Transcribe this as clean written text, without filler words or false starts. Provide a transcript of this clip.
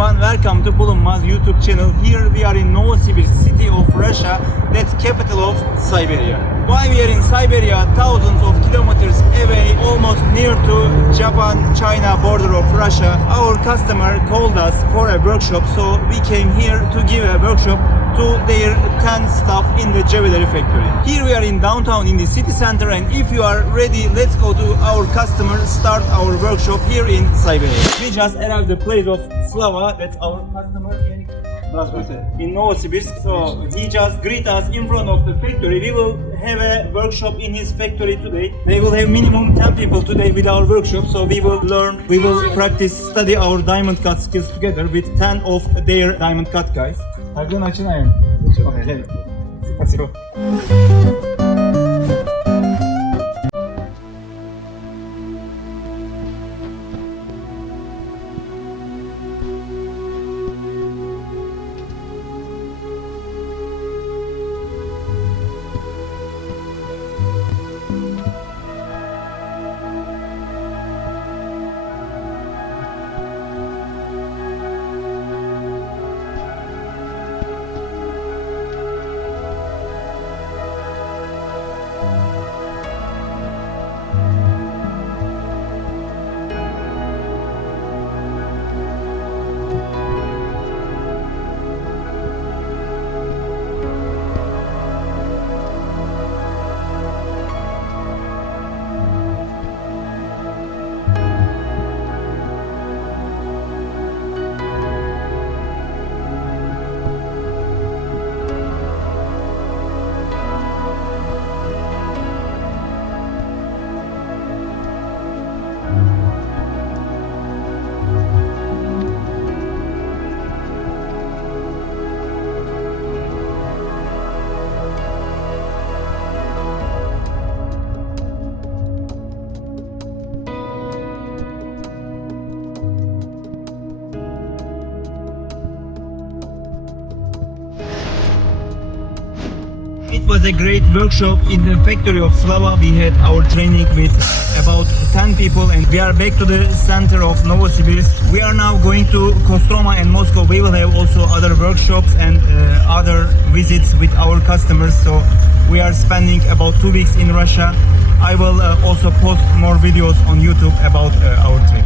everyone, welcome to Bulunmaz YouTube channel. Here we are in Novosibirsk, city of Russia, that's capital of Siberia. Why we are in Siberia, thousands of kilometers away, almost near to Japan-China border of Russia. Our customer called us for a workshop, so we came here to give a workshop to their 10 staff in the jewelry factory. Here we are in downtown in the city center, and if you are ready, let's go to our customer, start our workshop here in Siberia. We just arrived the place of Slava, that's our customer in Novosibirsk. So he just greet us in front of the factory. We will have a workshop in his factory today. They will have minimum 10 people today with our workshop, so we will learn, we will practice, study our diamond cut skills together with 10 of their diamond cut guys. Тогда начинаем. Okay. Спасибо. It was a great workshop in the factory of Slava. We had our training with about 10 people, and we are back to the center of Novosibirsk. We are now going to Kostroma and Moscow. We will have also other workshops and other visits with our customers. So we are spending about 2 weeks in Russia. I will also post more videos on YouTube about our trip.